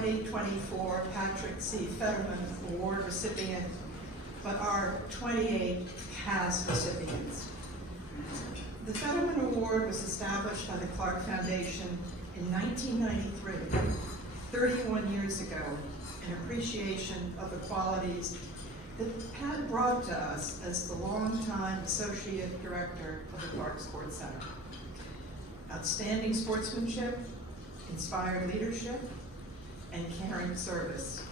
2024 Patrick C. Fetterman Award recipient, but our 28 past recipients. The Fetterman Award was established by the Clark Foundation in 1993, 31 years ago, in appreciation of the qualities that Pat brought to us as the longtime Associate Director of the Clark Sports Center. Outstanding sportsmanship, inspired leadership, and caring service.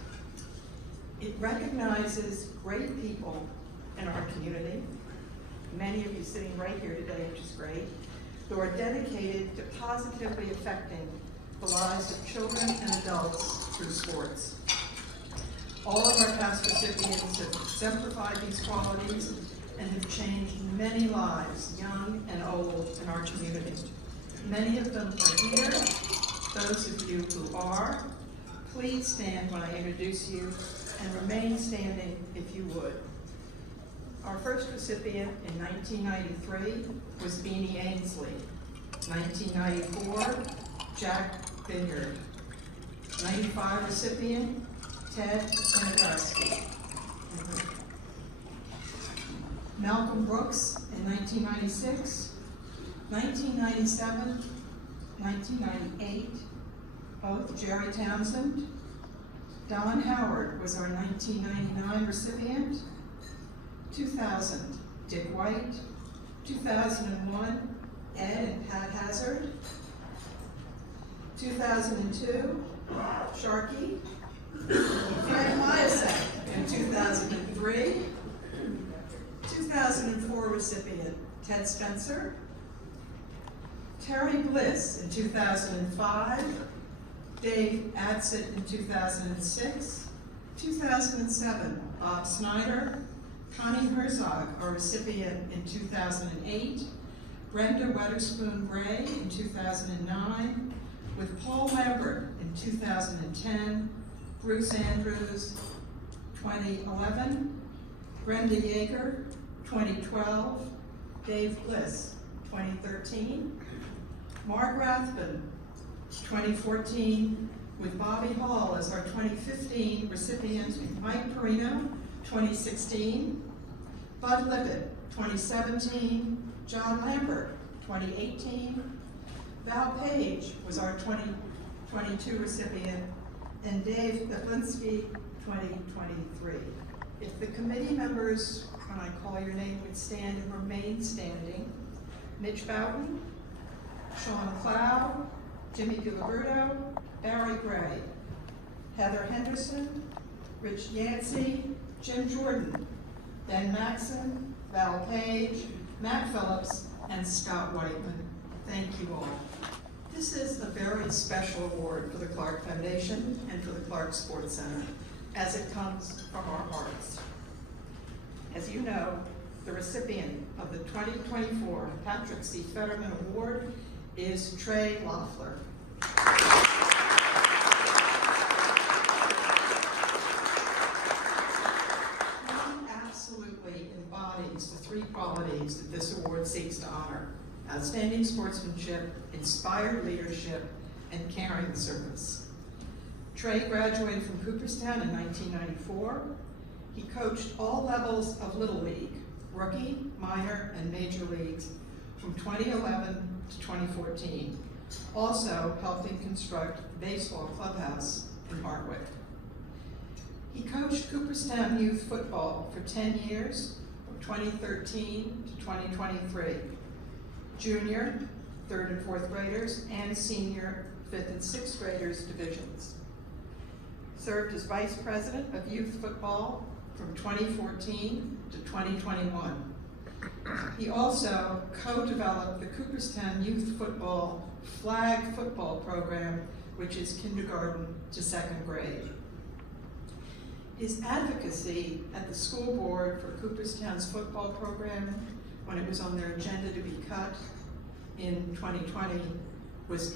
It recognizes great people in our community, many of you sitting right here today, which is great, who are dedicated to positively affecting the lives of children and adults through sports. All of our past recipients have exemplified these qualities and have changed many lives, young and old, in our community. Many of them are here. Those of you who are, please stand when I introduce you and remain standing if you would. Our first recipient in 1993 was Beanie Ainsley. 1994, Jack Vineyard. 95 recipient, Ted Kennedowski. Malcolm Brooks in 1996, 1997, 1998, both Jerry Townsend. Don Howard was our 1999 recipient. 2000, Dick White. 2001, Ed and Pat Hazard. 2002, Sharky. Fred Myasek in 2003. 2004 recipient, Ted Spencer. Terry Bliss in 2005. Dave Adsit in 2006. 2007, Bob Snyder. Connie Herzog, our recipient in 2008. Brenda Weatherspoon Gray in 2009. With Paul Lambert in 2010. Bruce Andrews, 2011. Brenda Yeager, 2012. Dave Bliss, 2013. Mark Rathbun, 2014, with Bobby Hall as our 2015 recipient. Mike Perino, 2016. Bud Lippett, 2017. John Lambert, 2018. Val Page was our 2022 recipient, and Dave Godlinski, 2023. If the committee members, when I call your name, would stand and remain standing. Mitch Bowden, Sean Clow, Jimmy Giliberto, Barry Gray, Heather Henderson, Rich Yancey, Jim Jordan, Ben Maxon, Val Page, Matt Phillips, and Scott Whiteman. Thank you all. This is a very special award for the Clark Foundation and for the Clark Sports Center, as it comes from our hearts. As you know, the recipient of the 2024 Patrick C. Fetterman Award is Tres Loeffler. He absolutely embodies the three qualities that this award seeks to honor: outstanding sportsmanship, inspired leadership, and caring service. Trey graduated from Cooperstown in 1994. He coached all levels of Little League, rookie, minor, and major leagues from 2011 to 2014, also helping construct the baseball clubhouse in Hardwick. He coached Cooperstown Youth Football for 10 years, from 2013 to 2023. Junior, 3rd and 4th graders, and senior, 5th and 6th graders divisions. Served as Vice President of Youth Football from 2014 to 2021. He also co-developed the Cooperstown Youth Football flag football program, which is kindergarten to 2nd grade. His advocacy at the school board for Cooperstown's football program, when it was on their agenda to be cut in 2020, was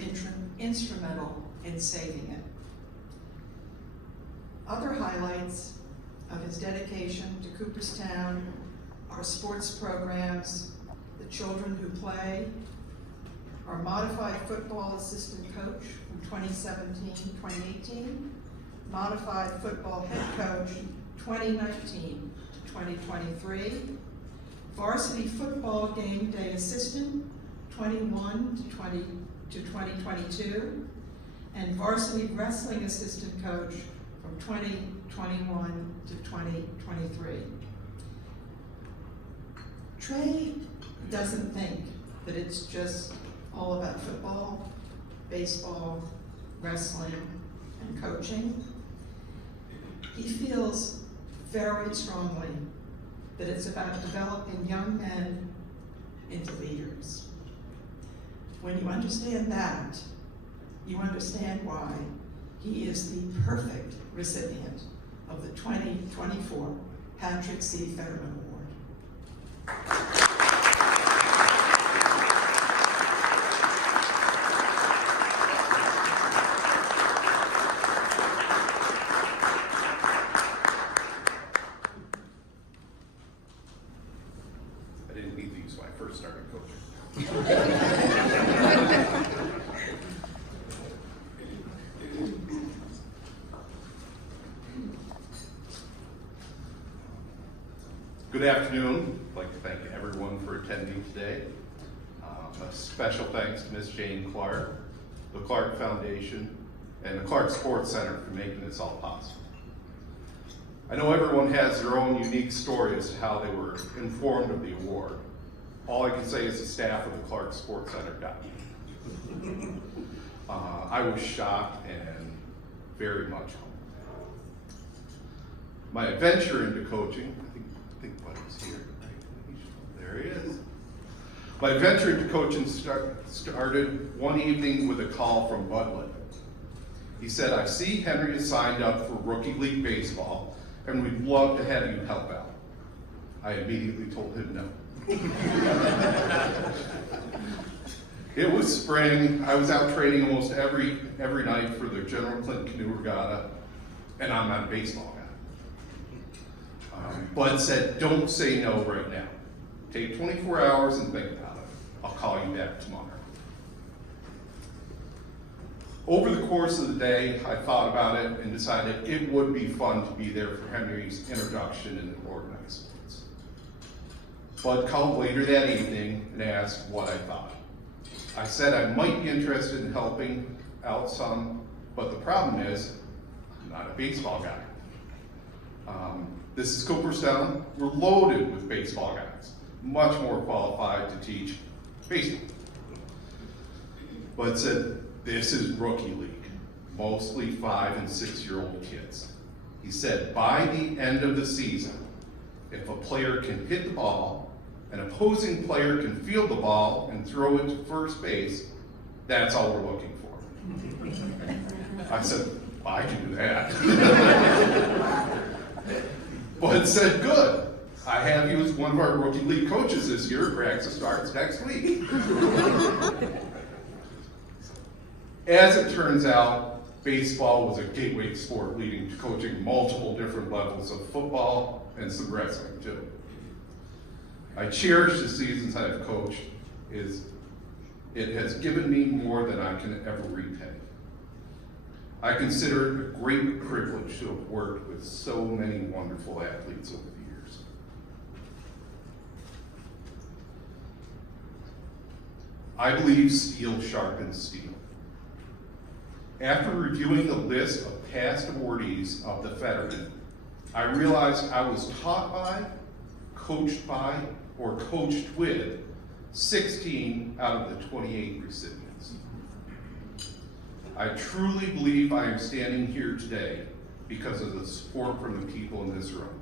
instrumental in saving it. Other highlights of his dedication to Cooperstown are sports programs, the children who play, our modified football assistant coach from 2017-2018, Modified Football Head Coach 2019 to 2023, Varsity Football Game Day Assistant 21 to 2022, and Varsity Wrestling Assistant Coach from 2021 to 2023. Trey doesn't think that it's just all about football, baseball, wrestling, and coaching. He feels very strongly that it's about developing young men into leaders. When you understand that, you understand why he is the perfect recipient of the 2024 Patrick C. Fetterman Award. I didn't need these when I first started coaching. Good afternoon. I'd like to thank everyone for attending today. A special thanks to Ms. Jane Clark, the Clark Foundation, and the Clark Sports Center for making this all possible. I know everyone has their own unique story as to how they were informed of the award. All I can say is the staff of the Clark Sports Center got me. I was shocked and very much humbled. My adventure into coaching, I think Buddy's here, right? There he is. My adventure into coaching started one evening with a call from Bud Lippin. He said, "I see Henry has signed up for Rookie League Baseball, and we'd love to have you help out." I immediately told him no. It was spring. I was out training almost every night for the General Clinton Canoe Regatta, and I'm not a baseball guy. Bud said, "Don't say no right now. Take 24 hours and think about it. I'll call you back tomorrow." Over the course of the day, I thought about it and decided it would be fun to be there for Henry's introduction into organized sports. Bud called later that evening and asked what I thought. I said I might be interested in helping out some, but the problem is, I'm not a baseball guy. This is Cooperstown. We're loaded with baseball guys, much more qualified to teach baseball. Bud said, "This is rookie league, mostly 5 and 6-year-old kids." He said, "By the end of the season, if a player can hit the ball, an opposing player can field the ball and throw it to first base, that's all we're looking for." I said, "I can do that." Bud said, "Good. I have you as one of our rookie league coaches this year. Practice starts next week." As it turns out, baseball was a gateway sport leading to coaching multiple different levels of football and some wrestling too. I cherish the seasons I've coached. It has given me more than I can ever repay. I consider it a great privilege to have worked with so many wonderful athletes over the years. I believe steel sharpens steel. After reviewing the list of past awardees of the Fetterman, I realized I was taught by, coached by, or coached with 16 out of the 28 recipients. I truly believe I am standing here today because of the support from the people in this room.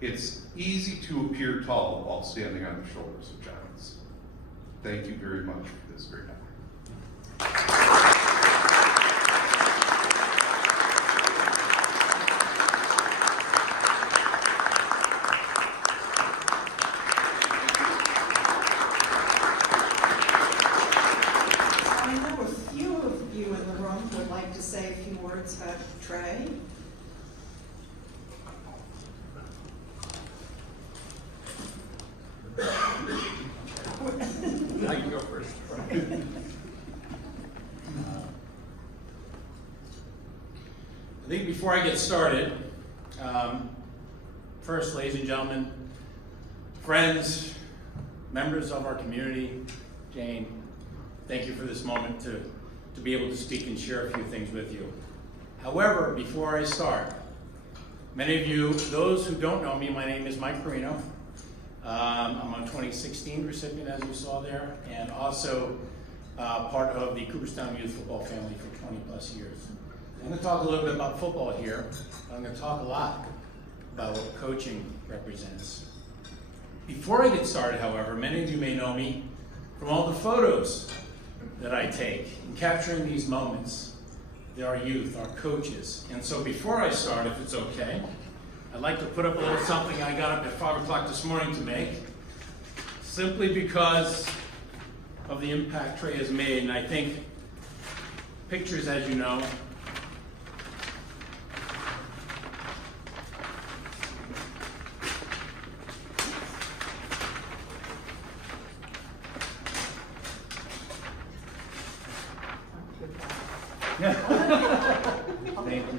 It's easy to appear tall while standing on the shoulders of giants. Thank you very much for this great honor. Say a few words about Trey. I can go first. I think before I get started, first, ladies and gentlemen, friends, members of our community, Jane, thank you for this moment to be able to speak and share a few things with you. However, before I start, many of you, those who don't know me, my name is Mike Perino. I'm a 2016 recipient, as you saw there, and also part of the Cooperstown Youth Football family for 20 plus years. I'm going to talk a little bit about football here. I'm going to talk a lot about what coaching represents. Before I get started, however, many of you may know me from all the photos that I take in capturing these moments. There are youth, our coaches. And so before I start, if it's okay, I'd like to put up a little something I got up at 5 o'clock this morning to make, simply because of the impact Trey has made. And I think pictures, as you know, thank you.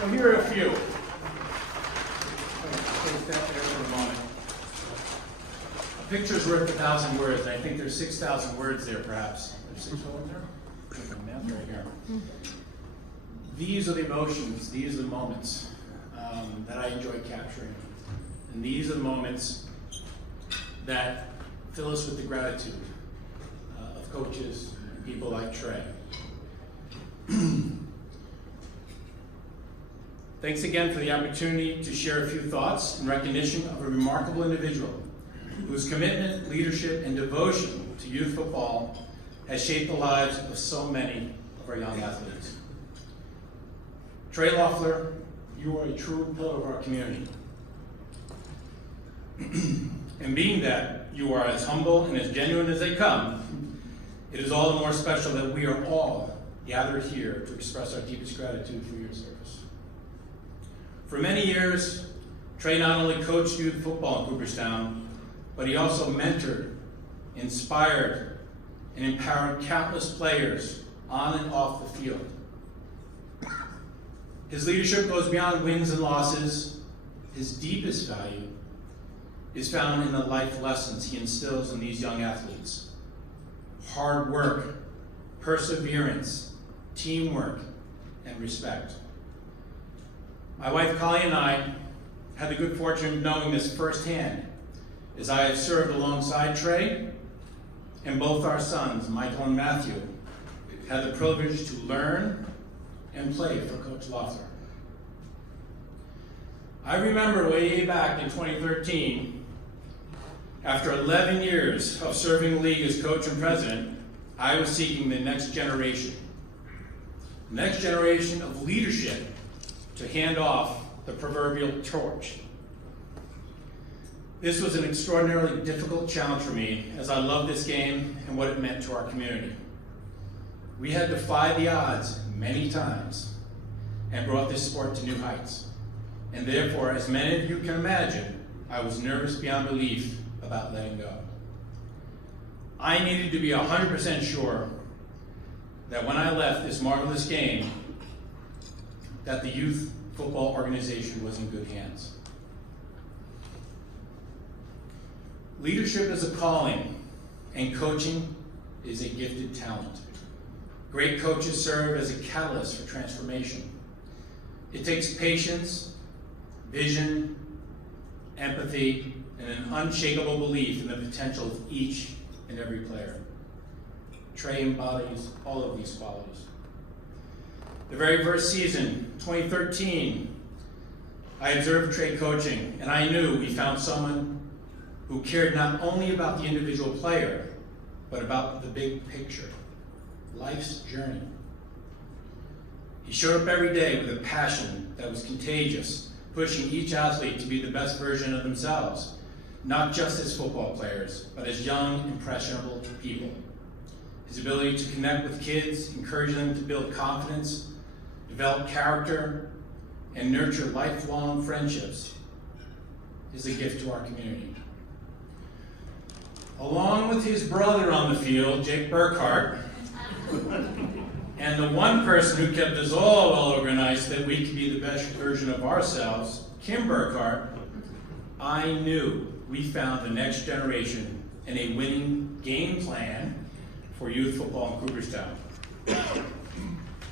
So here are a few. Take that there for a moment. A picture's worth 1,000 words, and I think there's 6,000 words there, perhaps. There's 6,000 there? Math right here. These are the emotions, these are the moments that I enjoy capturing. And these are the moments that fill us with the gratitude of coaches, people like Trey. Thanks again for the opportunity to share a few thoughts in recognition of a remarkable individual whose commitment, leadership, and devotion to youth football has shaped the lives of so many of our young athletes. Tres Loeffler, you are a true pillar of our community. And being that you are as humble and as genuine as they come, it is all the more special that we are all gathered here to express our deepest gratitude for your service. For many years, Trey not only coached youth football in Cooperstown, but he also mentored, inspired, and empowered countless players on and off the field. His leadership goes beyond wins and losses. His deepest value is found in the life lessons he instills in these young athletes. Hard work, perseverance, teamwork, and respect. My wife Colleen and I had the good fortune of knowing this firsthand, as I have served alongside Trey, and both our sons, Michael and Matthew, had the privilege to learn and play for Coach Loeffler. I remember way back in 2013, after 11 years of serving the league as coach and president, I was seeking the next generation of leadership to hand off the proverbial torch. This was an extraordinarily difficult challenge for me, as I love this game and what it meant to our community. We had defied the odds many times and brought this sport to new heights. And therefore, as many of you can imagine, I was nervous beyond belief about letting go. I needed to be 100% sure that when I left this marvelous game, that the youth football organization was in good hands. Leadership is a calling, and coaching is a gifted talent. Great coaches serve as a catalyst for transformation. It takes patience, vision, empathy, and an unshakable belief in the potential of each and every player. Trey embodies all of these qualities. The very first season, 2013, I observed Trey coaching, and I knew we found someone who cared not only about the individual player, but about the big picture, life's journey. He showed up every day with a passion that was contagious, pushing each athlete to be the best version of themselves, not just as football players, but as young, impressionable people. His ability to connect with kids, encourage them to build confidence, develop character, and nurture lifelong friendships is a gift to our community. Along with his brother on the field, Jake Burkhart, And the one person who kept us all well organized that we could be the best version of ourselves, Kim Burkhart, I knew we found the next generation and a winning game plan for youth football in Cooperstown.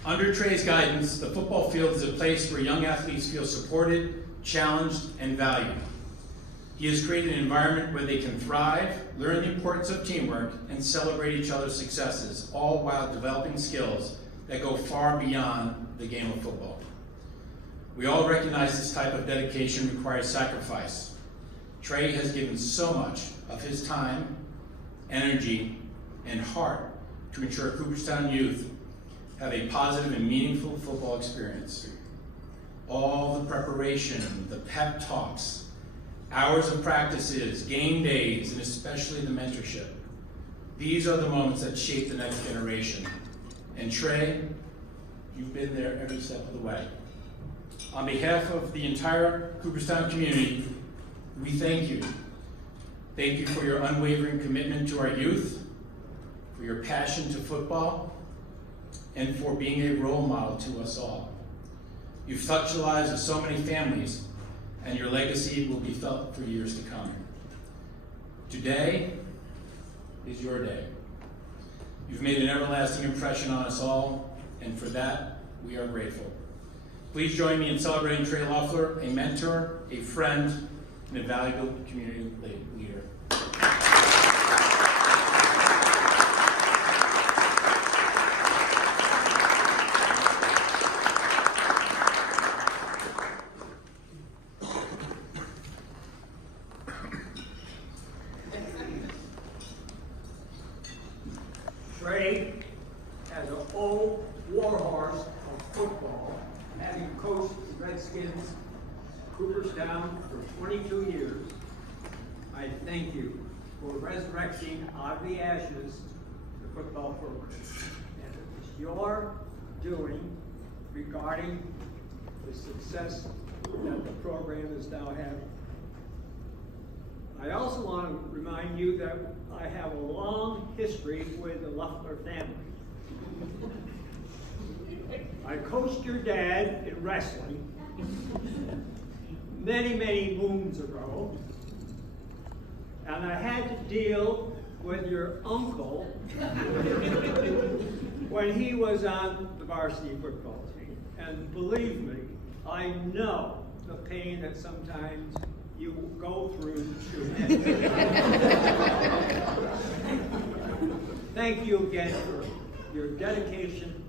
Under Trey's guidance, the football field is a place where young athletes feel supported, challenged, and valued. He has created an environment where they can thrive, learn the importance of teamwork, and celebrate each other's successes, all while developing skills that go far beyond the game of football. We all recognize this type of dedication requires sacrifice. Trey has given so much of his time, energy, and heart to ensure Cooperstown youth have a positive and meaningful football experience. All the preparation, the pep talks, hours of practices, game days, and especially the mentorship. These are the moments that shape the next generation. And Trey, you've been there every step of the way. On behalf of the entire Cooperstown community, we thank you. Thank you for your unwavering commitment to our youth, for your passion to football, and for being a role model to us all. You've touched the lives of so many families, and your legacy will be felt for years to come. Today is your day. You've made an everlasting impression on us all, and for that, we are grateful. Please join me in celebrating Tres Loeffler, a mentor, a friend, and a valuable community leader. Trey, as an old warhorse of football, having coached the Redskins Cooperstown for 22 years, I thank you for resurrecting out of the ashes the football program. And it was your doing regarding the success that the program is now having. I also want to remind you that I have a long history with the Loeffler family. I coached your dad in wrestling many, many moons ago, and I had to deal with your uncle when he was on the varsity football team. And believe me, I know the pain that sometimes you go through to him. Thank you again for your dedication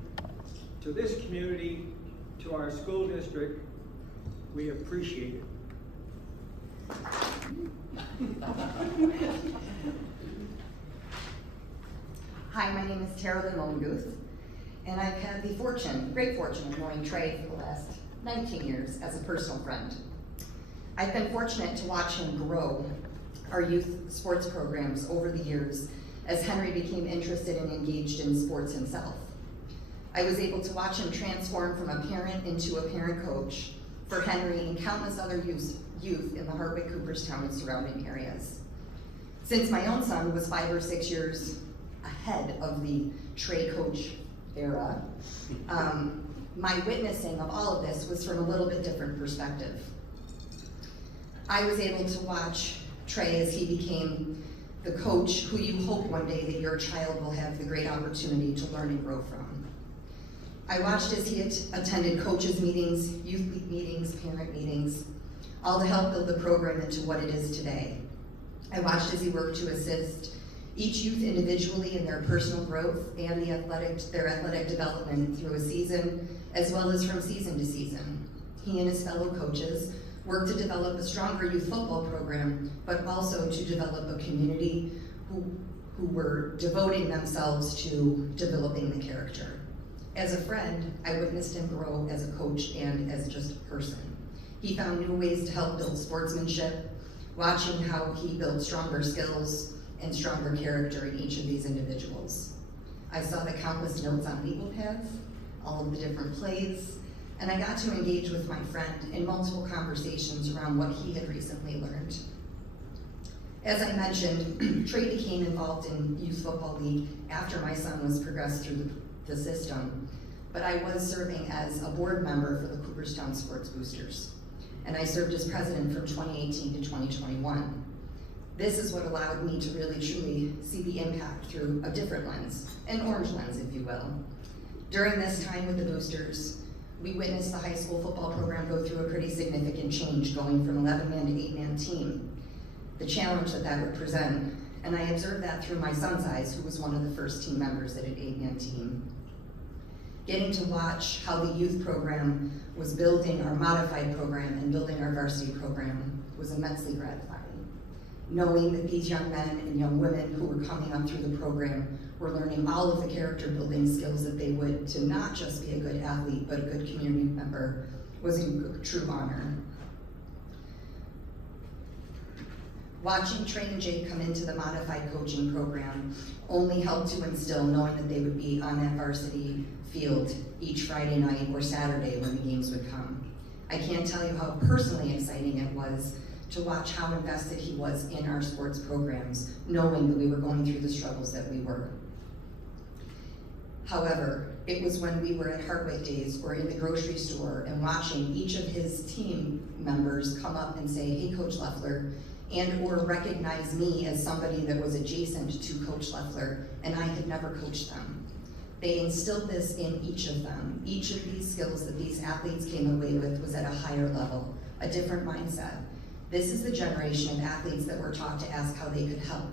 to this community, to our school district. We appreciate it. Hi, my name is Tara Lynn, and I've had the great fortune of knowing Trey for the last 19 years as a personal friend. I've been fortunate to watch him grow our youth sports programs over the years as Henry became interested and engaged in sports himself. I was able to watch him transform from a parent into a parent coach for Henry and countless other youth in the Hartwick, Cooperstown, and surrounding areas. Since my own son was 5 or 6 years ahead of the Trey coach era, my witnessing of all of this was from a little bit different perspective. I was able to watch Trey as he became the coach who you hope one day that your child will have the great opportunity to learn and grow from. I watched as he attended coaches meetings, youth meetings, parent meetings, all to help build the program into what it is today. I watched as he worked to assist each youth individually in their personal growth and their athletic development through a season, as well as from season to season. He and his fellow coaches worked to develop a stronger youth football program, but also to develop a community who were devoting themselves to developing the character. As a friend, I witnessed him grow as a coach and as just a person. He found new ways to help build sportsmanship, watching how he built stronger skills and stronger character in each of these individuals. I saw the countless notes on legal pads, all of the different plays, and I got to engage with my friend in multiple conversations around what he had recently learned. As I mentioned, Trey became involved in Youth Football League after my son was progressed through the system, but I was serving as a board member for the Cooperstown Sports Boosters, and I served as president from 2018 to 2021. This is what allowed me to really truly see the impact through a different lens, an orange lens, if you will. During this time with the Boosters, we witnessed the high school football program go through a pretty significant change, going from 11-man to 8-man team, the challenge that would present, and I observed that through my son's eyes, who was one of the first team members at an 8-man team. Getting to watch how the youth program was building our modified program and building our varsity program was immensely gratifying. Knowing that these young men and young women who were coming up through the program were learning all of the character building skills that they would to not just be a good athlete, but a good community member was a true honor. Watching Trey and Jake come into the modified coaching program only helped to instill knowing that they would be on that varsity field each Friday night or Saturday when the games would come. I can't tell you how personally exciting it was to watch how invested he was in our sports programs, knowing that we were going through the struggles that we were. However, it was when we were at Hardwick Days or in the grocery store and watching each of his team members come up and say, "Hey, Coach Loeffler," and or recognize me as somebody that was adjacent to Coach Loeffler, and I had never coached them. They instilled this in each of them. Each of these skills that these athletes came away with was at a higher level, a different mindset. This is the generation of athletes that were taught to ask how they could help.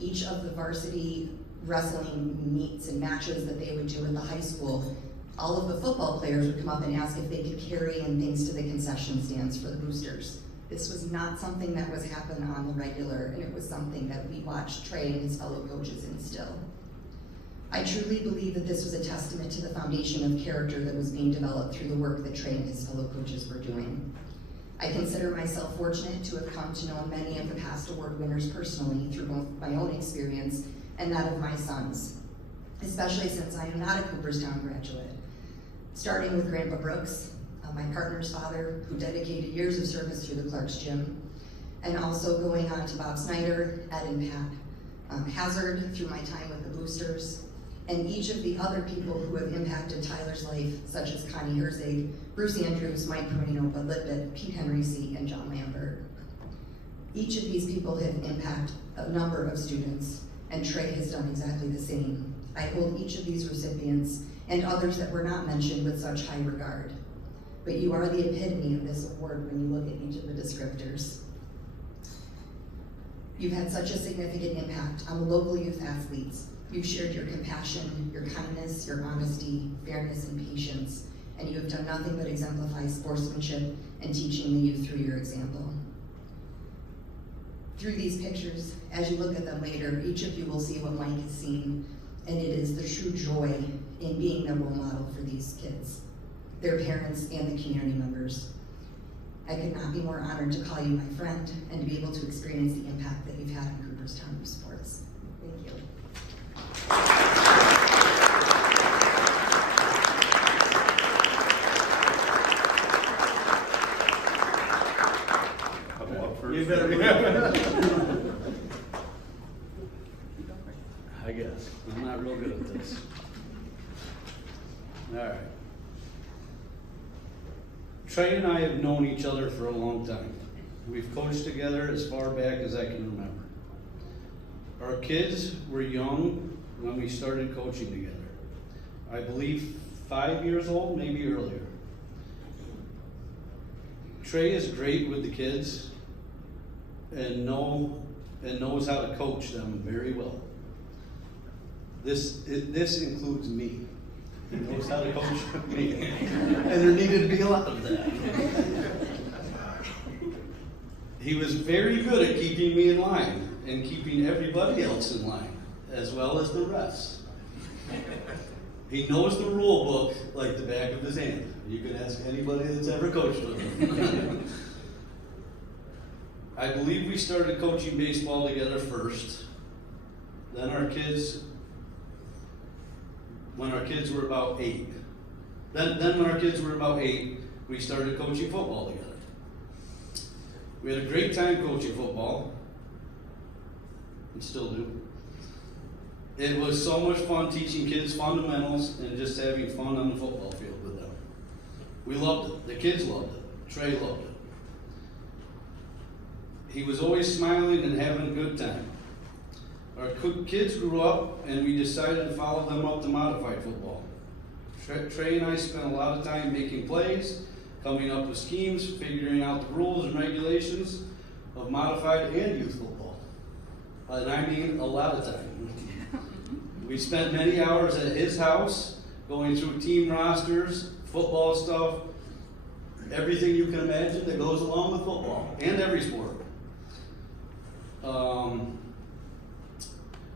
Each of the varsity wrestling meets and matches that they would do in the high school, all of the football players would come up and ask if they could carry in things to the concession stands for the boosters. This was not something that was happening on the regular, and it was something that we watched Trey and his fellow coaches instill. I truly believe that this was a testament to the foundation of character that was being developed through the work that Trey and his fellow coaches were doing. I consider myself fortunate to have come to know many of the past award winners personally through both my own experience and that of my sons, especially since I am not a Cooperstown graduate. Starting with Grandpa Brooks, my partner's father, who dedicated years of service through the Clark's Gym, and also going on to Bob Snyder, Ed and Pat Hazard through my time with the Boosters, and each of the other people who have impacted Tyler's life, such as Connie Herzig, Bruce Andrews, Mike Perino, Bud Litbit, Pete Henrici, and John Lambert. Each of these people have impacted a number of students, and Trey has done exactly the same. I hold each of these recipients and others that were not mentioned with such high regard. But you are the epitome of this award when you look at each of the descriptors. You've had such a significant impact on the local youth athletes. You've shared your compassion, your kindness, your honesty, fairness, and patience, and you have done nothing but exemplify sportsmanship and teaching the youth through your example. Through these pictures, as you look at them later, each of you will see what Mike has seen, and it is the true joy in being the role model for these kids, their parents, and the community members. I could not be more honored to call you my friend and to be able to experience the impact that you've had in Cooperstown Youth Sports. Thank you. I'm up first. You better be. I guess. I'm not real good at this. All right. Trey and I have known each other for a long time. We've coached together as far back as I can remember. Our kids were young when we started coaching together. I believe 5 years old, maybe earlier. Trey is great with the kids and knows how to coach them very well. This includes me. He knows how to coach me. And there needed to be a lot of that. He was very good at keeping me in line and keeping everybody else in line, as well as the refs. He knows the rule book like the back of his hand. You can ask anybody that's ever coached with him. I believe we started coaching baseball together first. Then when our kids were about 8. Then when our kids were about 8, we started coaching football together. We had a great time coaching football, and still do. It was so much fun teaching kids fundamentals and just having fun on the football field with them. We loved it. The kids loved it. Trey loved it. He was always smiling and having a good time. Our kids grew up and we decided to follow them up to modified football. Trey and I spent a lot of time making plays, coming up with schemes, figuring out the rules and regulations of modified and youth football. And I mean a lot of time. We spent many hours at his house going through team rosters, football stuff, everything you can imagine that goes along with football and every sport.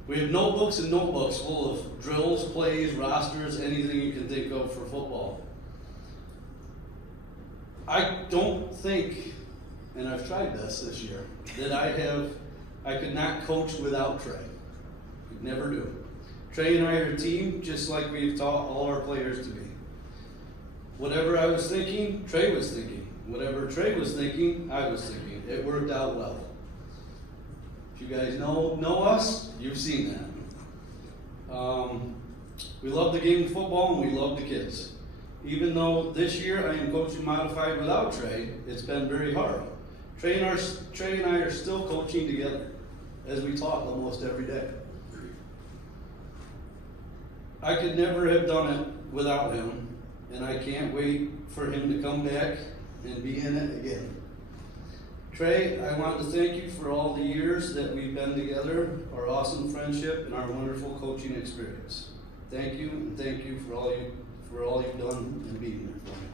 We have notebooks and notebooks full of drills, plays, rosters, anything you can think of for football. I don't think, and I've tried this year, that I could not coach without Trey. Could never do. Trey and I are a team, just like we've taught all our players to be. Whatever I was thinking, Trey was thinking. Whatever Trey was thinking, I was thinking. It worked out well. If you guys know us, you've seen that. We love the game of football and we love the kids. Even though this year I am coaching modified without Trey, it's been very hard. Trey and I are still coaching together as we talk almost every day. I could never have done it without him, and I can't wait for him to come back and be in it again. Trey, I want to thank you for all the years that we've been together, our awesome friendship, and our wonderful coaching experience. Thank you, and thank you for all you've done and being there for me.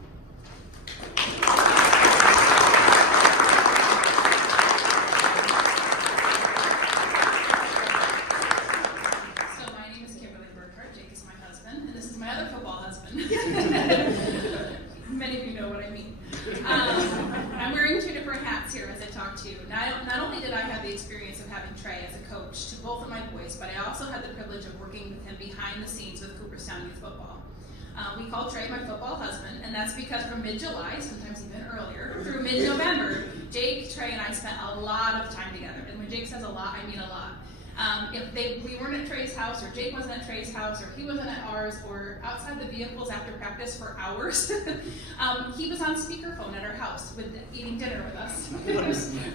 Many of you know what I mean. I'm wearing two different hats here as I talk to you. Not only did I have the experience of having Trey as a coach to both of my boys, but I also had the privilege of working with him behind the scenes with Cooperstown Youth Football. We call Trey my football husband, and that's because from mid-July, sometimes even earlier, through mid-November, Jake, Trey, and I spent a lot of time together. And when Jake says a lot, I mean a lot. If we weren't at Trey's house, or Jake wasn't at Trey's house, or he wasn't at ours, or outside the vehicles after practice for hours, he was on speakerphone at our house eating dinner with us.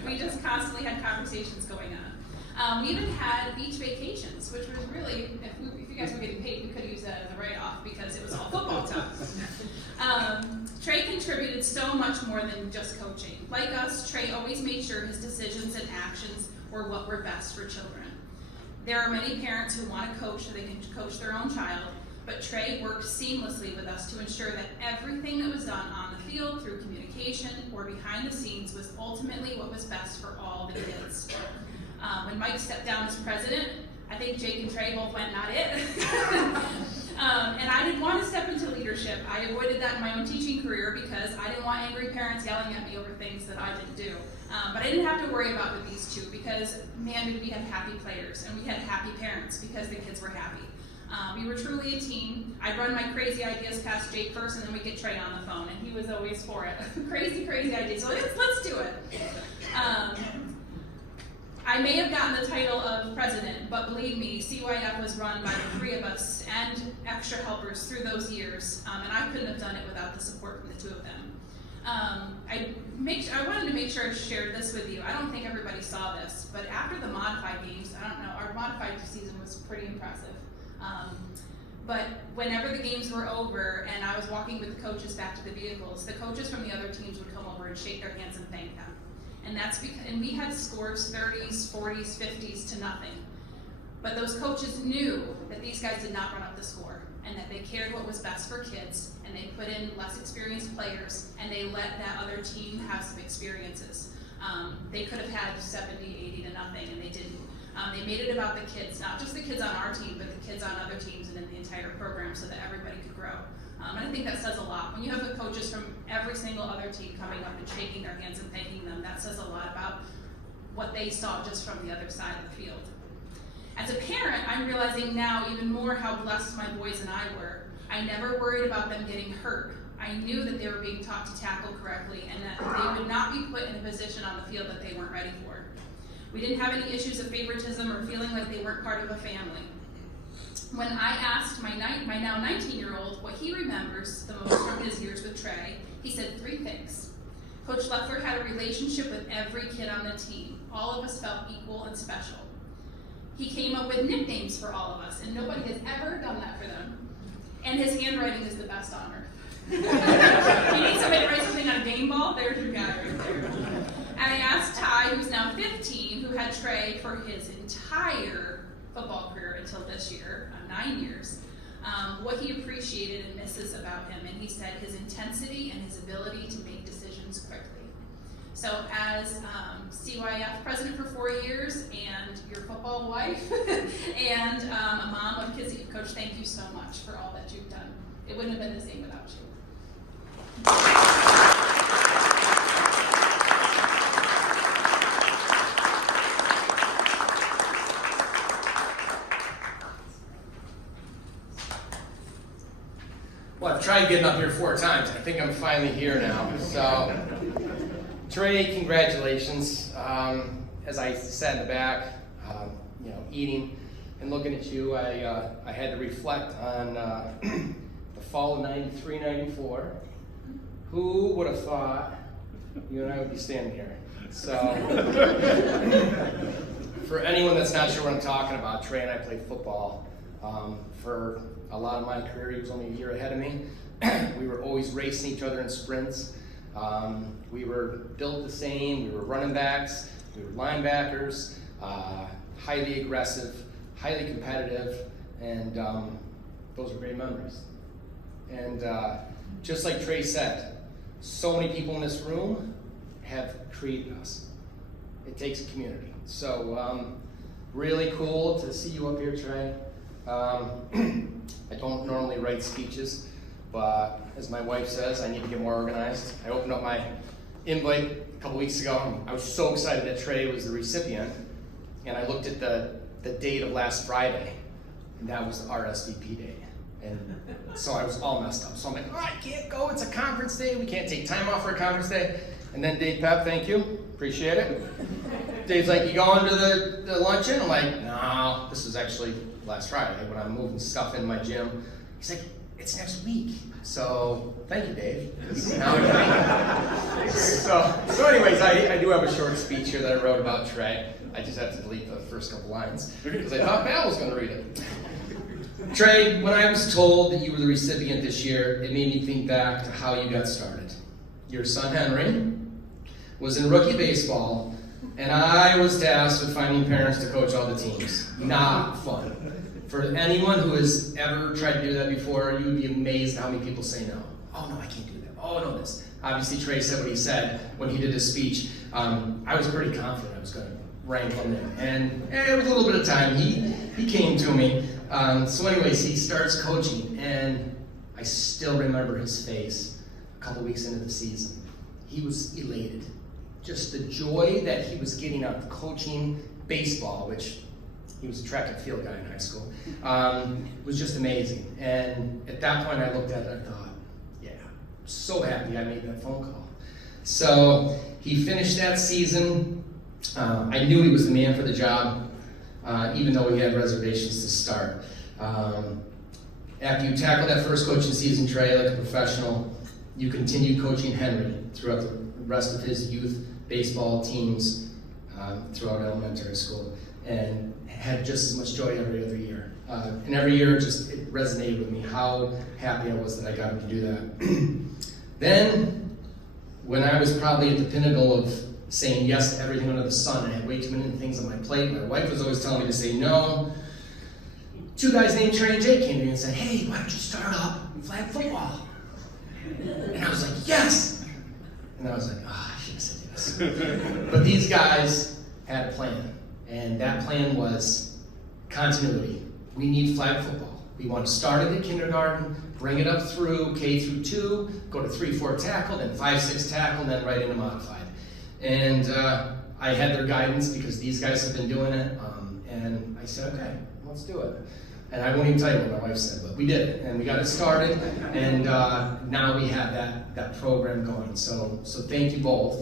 We just constantly had conversations going on. We even had beach vacations, which was really, if you guys were getting paid, we could use that as a write-off because it was all football time. Trey contributed so much more than just coaching. Like us, Trey always made sure his decisions and actions were what were best for children. There are many parents who want to coach so they can coach their own child, but Trey worked seamlessly with us to ensure that everything that was done on the field through communication or behind the scenes was ultimately what was best for all the kids. When Mike stepped down as president, I think Jake and Trey both went, not it. And I didn't want to step into leadership. I avoided that in my own teaching career because I didn't want angry parents yelling at me over things that I didn't do. But I didn't have to worry about with these two because, man, we had happy players and we had happy parents because the kids were happy. We were truly a team. I'd run my crazy ideas past Jake first and then we'd get Trey on the phone and he was always for it. Crazy ideas. So let's do it. I may have gotten the title of president, but believe me, CYF was run by the three of us and extra helpers through those years, and I couldn't have done it without the support from the two of them. I wanted to make sure I shared this with you. I don't think everybody saw this, but after the modified games, I don't know, our modified season was pretty impressive. But whenever the games were over and I was walking with the coaches back to the vehicles, the coaches from the other teams would come over and shake their hands and thank them. And that's because, and we had scores 30s, 40s, 50s to nothing. But those coaches knew that these guys did not run up the score and that they cared what was best for kids and they put in less experienced players and they let that other team have some experiences. They could have had 70, 80 to nothing and they didn't. They made it about the kids, not just the kids on our team, but the kids on other teams and in the entire program so that everybody could grow. And I think that says a lot. When you have the coaches from every single other team coming up and shaking their hands and thanking them, that says a lot about what they saw just from the other side of the field. As a parent, I'm realizing now even more how blessed my boys and I were. I never worried about them getting hurt. I knew that they were being taught to tackle correctly and that they would not be put in a position on the field that they weren't ready for. We didn't have any issues of favoritism or feeling like they weren't part of a family. When I asked my now 19-year-old what he remembers the most from his years with Trey, he said 3 things. Coach Loeffler had a relationship with every kid on the team. All of us felt equal and special. He came up with nicknames for all of us, and nobody has ever done that for them. And his handwriting is the best on earth. You need somebody to write something on a game ball? There's your guy right there. And I asked Ty, who's now 15, who had Trey for his entire football career until this year, 9 years, what he appreciated and misses about him. And he said his intensity and his ability to make decisions quickly. So as CYF president for 4 years and your football wife and a mom of kids that you've coached, thank you so much for all that you've done. It wouldn't have been the same without you. Well, I've tried getting up here 4 times. I think I'm finally here now. So, Trey, congratulations. As I sat in the back, eating and looking at you, I had to reflect on the fall of '93, '94. Who would have thought you and I would be standing here? So, for anyone that's not sure what I'm talking about, Trey and I played football for a lot of my career. He was only a year ahead of me. We were always racing each other in sprints. We were built the same. We were running backs. We were linebackers. Highly aggressive, highly competitive, and those are great memories. And just like Trey said, so many people in this room have created us. It takes a community. So really cool to see you up here, Trey. I don't normally write speeches, but as my wife says, I need to get more organized. I opened up my invite a couple weeks ago. I was so excited that Trey was the recipient, and I looked at the date of last Friday, and that was the RSVP day. And so I was all messed up. So I'm like, oh, I can't go, it's a conference day, we can't take time off for a conference day. And then Dave Pep, thank you, appreciate it. Dave's like, you going to the luncheon? I'm like, no, this was actually last Friday when I'm moving stuff in my gym. He's like, it's next week. So thank you, Dave. Now I so anyways, I do have a short speech here that I wrote about Trey. I just have to delete the first couple lines because I thought Val was going to read it. Trey, when I was told that you were the recipient this year, it made me think back to how you got started. Your son Henry was in rookie baseball, and I was tasked with finding parents to coach all the teams. Not fun. For anyone who has ever tried to do that before, you would be amazed how many people say no. Oh no, I can't do that. Oh no, this. Obviously Trey said what he said when he did his speech. I was pretty confident I was going to rank him in. And it was a little bit of time. He came to me. So anyways, he starts coaching, and I still remember his face a couple weeks into the season. He was elated. Just the joy that he was getting out of coaching baseball, which he was a track and field guy in high school, was just amazing. And at that point I looked at it and I thought, yeah, I'm so happy I made that phone call. So he finished that season. I knew he was the man for the job, even though he had reservations to start. After you tackled that first coaching season, Trey, like a professional, you continued coaching Henry throughout the rest of his youth baseball teams throughout elementary school, and had just as much joy every other year. And every year it resonated with me how happy I was that I got him to do that. Then, when I was probably at the pinnacle of saying yes to everything under the sun, I had way too many things on my plate. My wife was always telling me to say no. 2 guys named Trey and Jake came to me and said, hey, why don't you start up flag football? And I was like, yes! And I was like, I should have said yes. But these guys had a plan, and that plan was continuity. We need flag football. We want to start it at kindergarten, bring it up through K through 2, go to 3-4 tackle, then 5-6 tackle, then right into modified. And I had their guidance because these guys have been doing it, and I said, okay, let's do it. And I won't even tell you what my wife said, but we did it, and we got it started, and now we have that program going. So thank you both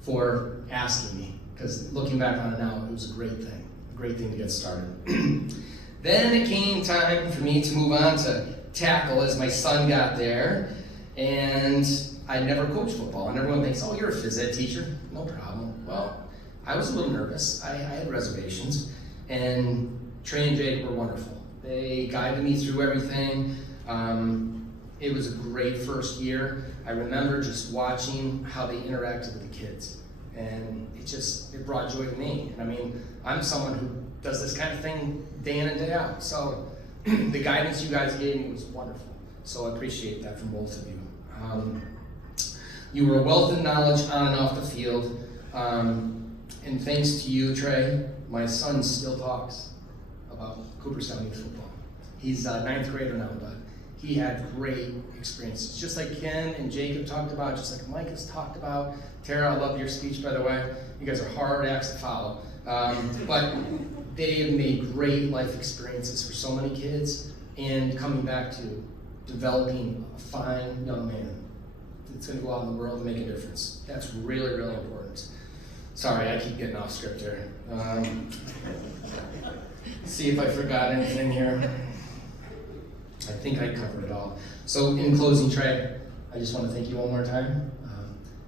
for asking me, because looking back on it now, it was a great thing to get started. Then it came time for me to move on to tackle as my son got there, and I never coached football, and everyone thinks, oh, you're a phys ed teacher. No problem. Well, I was a little nervous. I had reservations, and Trey and Jake were wonderful. They guided me through everything. It was a great first year. I remember just watching how they interacted with the kids, and it brought joy to me. And I mean, I'm someone who does this kind of thing day in and day out. So the guidance you guys gave me was wonderful. So I appreciate that from both of you. You were a wealth of knowledge on and off the field. And thanks to you, Trey, my son still talks about Cooperstown Youth Football. He's a 9th grader now, but he had great experiences. Just like Ken and Jacob talked about, just like Mike has talked about. Tara, I love your speech, by the way. You guys are hard acts to follow. But they have made great life experiences for so many kids, and coming back to developing a fine young man that's going to go out in the world and make a difference. That's really, really important. Sorry, I keep getting off script here. See if I forgot anything here. I think I covered it all. So in closing, Trey, I just want to thank you one more time.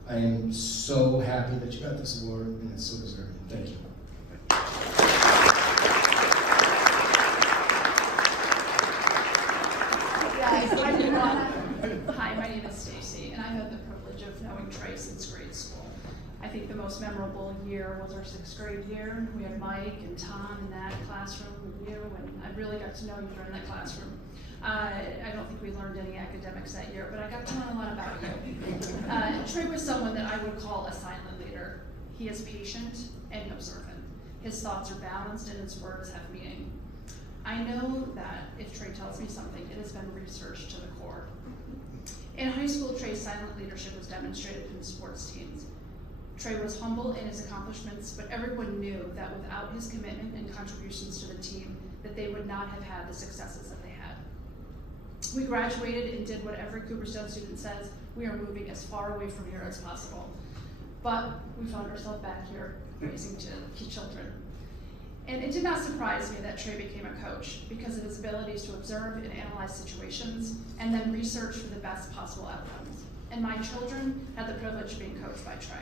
I am so happy that you got this award, and it's so deserving. Thank you. Hi, my name is Stacy, and I've had the privilege of knowing Trey since grade school. I think the most memorable year was our 6th grade year. We had Mike and Tom in that classroom with you, and I really got to know you during that classroom. I don't think we learned any academics that year, but I got to learn a lot about you. Trey was someone that I would call a silent leader. He is patient and observant. His thoughts are balanced and his words have meaning. I know that if Trey tells me something, it has been researched to the core. In high school, Trey's silent leadership was demonstrated in sports teams. Trey was humble in his accomplishments, but everyone knew that without his commitment and contributions to the team, that they would not have had the successes that they had. We graduated and did what every Cooperstown student says: we are moving as far away from here as possible. But we found ourselves back here raising children. And it did not surprise me that Trey became a coach because of his abilities to observe and analyze situations and then research for the best possible outcomes. And my children had the privilege of being coached by Trey.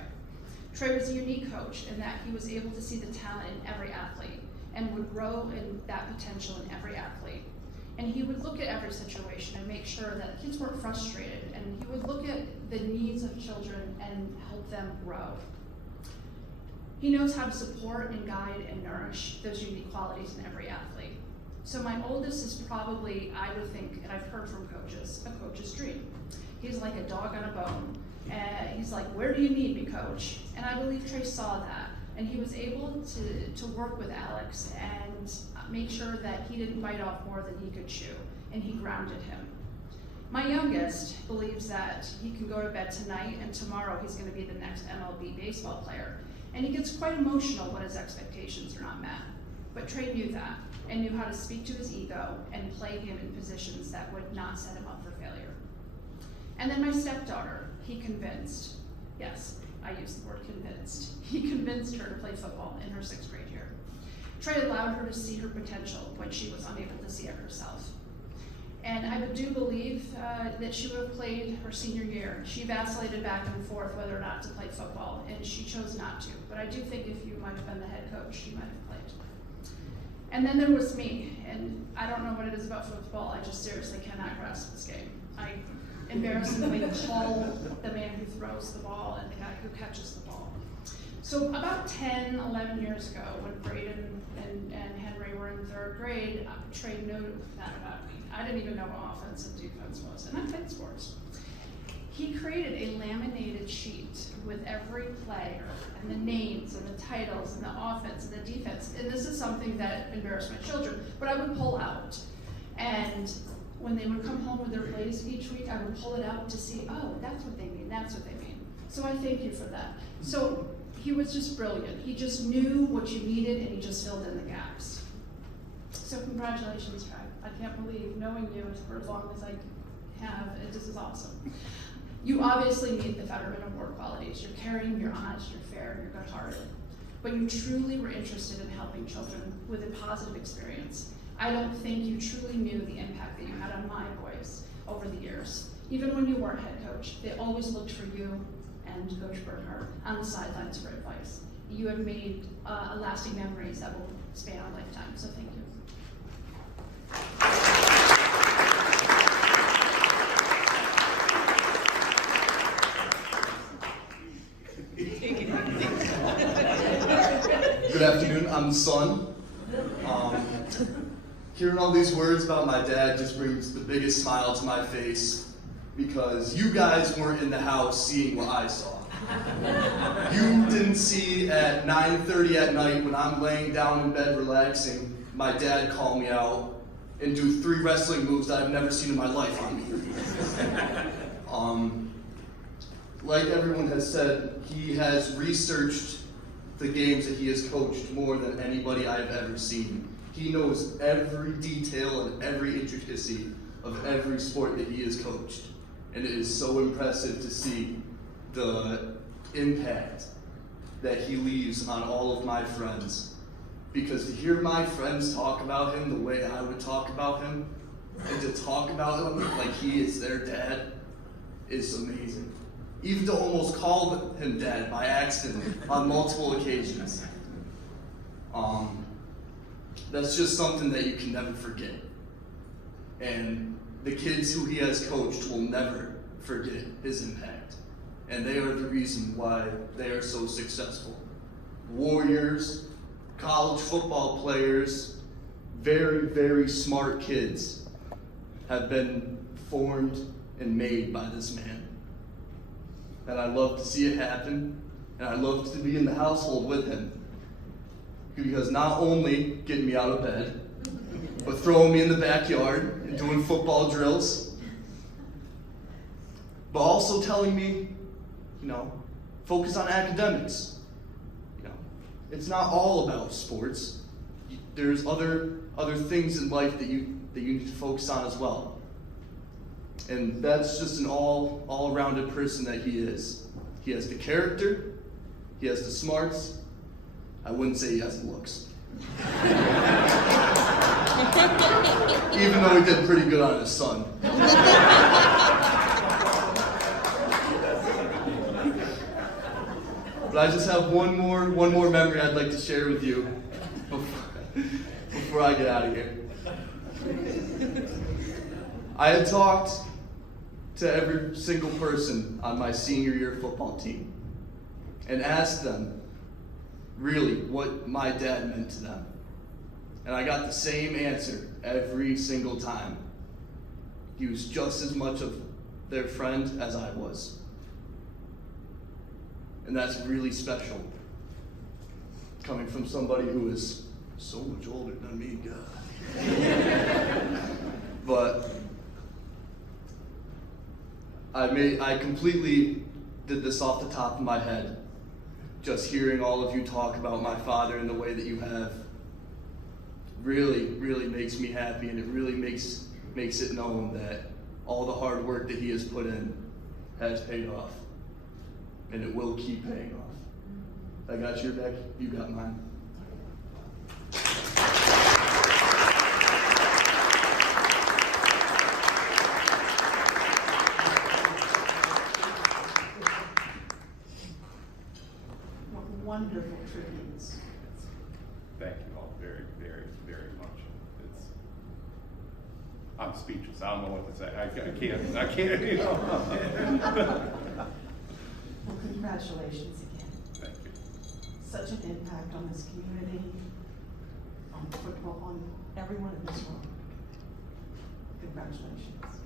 Trey was a unique coach in that he was able to see the talent in every athlete and would grow in that potential in every athlete. And he would look at every situation and make sure that kids weren't frustrated, and he would look at the needs of children and help them grow. He knows how to support and guide and nourish those unique qualities in every athlete. So my oldest is probably, I would think, and I've heard from coaches, a coach's dream. He's like a dog on a bone. He's like, where do you need me, coach? And I believe Trey saw that, and he was able to work with Alex and make sure that he didn't bite off more than he could chew, and he grounded him. My youngest believes that he can go to bed tonight and tomorrow he's going to be the next MLB baseball player. And he gets quite emotional when his expectations are not met. But Trey knew that and knew how to speak to his ego and play him in positions that would not set him up for failure. And then my stepdaughter, he convinced, yes, I use the word convinced, he convinced her to play football in her 6th grade year. Trey allowed her to see her potential when she was unable to see it herself. And I do believe that she would have played her senior year. She vacillated back and forth whether or not to play football, and she chose not to. But I do think if you might have been the head coach, she might have played. And then there was me, and I don't know what it is about football, I just seriously cannot grasp this game. I embarrassingly call the man who throws the ball and the guy who catches the ball. So about 10, 11 years ago, when Braden and Henry were in 3rd grade, Trey knew that about me. I didn't even know what offense and defense was, and I played sports. He created a laminated sheet with every player and the names and the titles and the offense and the defense. And this is something that embarrassed my children, but I would pull out. And when they would come home with their plays each week, I would pull it out to see, oh, that's what they mean, that's what they mean. So I thank you for that. So he was just brilliant. He just knew what you needed and he just filled in the gaps. So congratulations, Trey. I can't believe knowing you for as long as I have, this is awesome. You obviously meet the Fetterman Award qualities. You're caring, you're honest, you're fair, you're good-hearted. But you truly were interested in helping children with a positive experience. I don't think you truly knew the impact that you had on my boys over the years. Even when you weren't head coach, they always looked for you and Coach Bernhardt on the sidelines for advice. You have made lasting memories that will span our lifetime, so thank you. Good afternoon, I'm the son. Hearing all these words about my dad just brings the biggest smile to my face because you guys weren't in the house seeing what I saw. You didn't see at 9:30 at night when I'm laying down in bed relaxing, my dad call me out and do 3 wrestling moves that I've never seen in my life on me. Like everyone has said, he has researched the games that he has coached more than anybody I've ever seen. He knows every detail and every intricacy of every sport that he has coached. And it is so impressive to see the impact that he leaves on all of my friends. Because to hear my friends talk about him the way I would talk about him, and to talk about him like he is their dad, is amazing. Even to almost call him dad by accident on multiple occasions. That's just something that you can never forget. And the kids who he has coached will never forget his impact. And they are the reason why they are so successful. Warriors, college football players, very, very smart kids have been formed and made by this man. And I love to see it happen, and I love to be in the household with him. Because not only getting me out of bed, but throwing me in the backyard and doing football drills, but also telling me, focus on academics. It's not all about sports. There's other things in life that you need to focus on as well. And that's just an all-rounded person that he is. He has the character, he has the smarts. I wouldn't say he has the looks. Even though he did pretty good on his son. But I just have one more memory I'd like to share with you before I get out of here. I had talked to every single person on my senior year football team and asked them really what my dad meant to them. And I got the same answer every single time. He was just as much of their friend as I was. And that's really special, coming from somebody who is so much older than me, God. But I completely did this off the top of my head. Just hearing all of you talk about my father in the way that you have really, really makes me happy, and it really makes it known that all the hard work that he has put in has paid off, and it will keep paying off. I got your back, you got mine. Wonderful tributes. Thank you all very, very, very much. I'm speechless. I don't know what to say. I can't, Well, congratulations again. Thank you. Such an impact on this community, on football, on everyone in this room. Congratulations.